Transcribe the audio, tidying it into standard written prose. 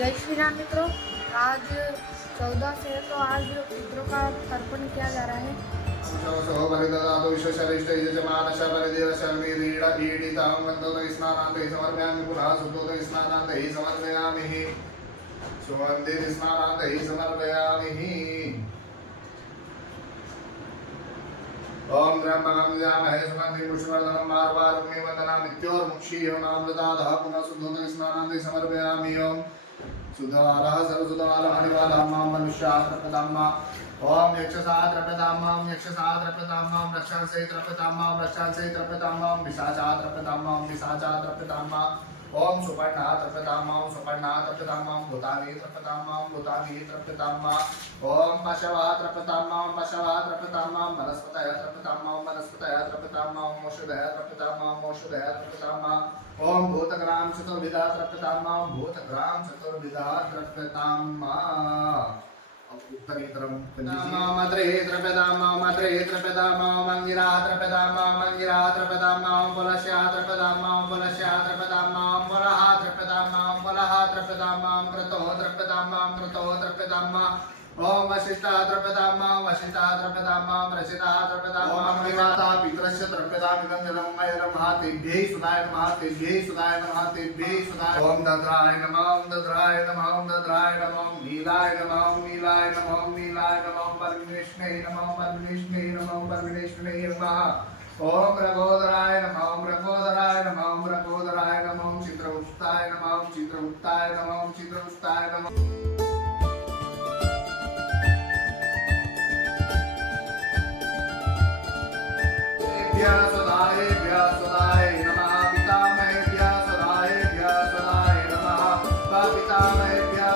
जय श्री राम मित्रों। आज 14 से तो आज पितरों का तर्पण किया जा रहा है। ओम ब्रह्मणं यामहे सुगंधि पुष्पवर्धनं मार्वारुण्य वन्दनामित्योर्मुक्षीयो नामृतादः पुनः शुद्धोदक स्नानान्ते समर्पयामि। ओम सुधवारः सर्वसुधवारः हरिवालाम्मां मनुष्यात्रपदाम्मा ओम यक्षसात्रपदाम्मां यक्षसात्रपदाम्मां रक्षांसैत्रपदाम्मां रक्षांसैत्रपदाम्मां विशाचात्रपदाम्मां विशाचात्रपदाम्मा ओम सुपर्णात्रपदाम्मां सुपर्णात्रपदाम्मां भूतानीत्रपदाम्मां भूतानीत्रपदाम्मा ओम पशवात्रपदाम्मां पशवात्रपदाम्मां वनस्पतयत्रपदाम्मां वनस्पतयत्रपदाम्मां मोषधयत्रपदाम्मां मोषधयत्रपदाम्मा ओम भूतग्राम चतुर्विधात्रपदाम्मां भूतग्राम चतुर्विधात्रपदाम्मा उत्तरेतरं मद्रेत्रपदाम्मां मद्रेत्रपदाम्मां मंगिरात्रपदाम्मां मंगिरात्रपदाम्मां पुलस्यात्रपदाम्मां पुलस्यात्रपदाम्मां पुलहात्रपदाम्मां पुलहात्रपदाम्मां क्रतोत्रपदाम्मां क्रतोत्रपदाम्मां ओम वशिष्ठात्रपदाम्मां वशिष्ठात्रपदाम्मां रचितात्रपदाम्मां अग्निमाता पितरस्य त्रपदामिदं जलं मयरमः तेभ्यै सुदाय नमः तेभ्यै सुदाय नमः तेभ्यै सुदाय ओम दद्राय नमः ओम दद्राय नमः ओम दद्राय नमः ओम नीलाय नमः ओम नीलाय नमः ओम नीलाय नमः ओम परमेश्वरै नमः ओम परमेश्वरै नमः ओम परमेश्वरै नमः ओम रघोदराय नमः ओम रघोदराय नमः ओम रघोदराय नमः ओम चित्रगुप्ताय नमः ओम चित्रगुप्ताय नमः ओम चित्रगुप्ताय नमः सदाय नमः पितामहेभ्यः सदाय नमः पितामहेभ्यः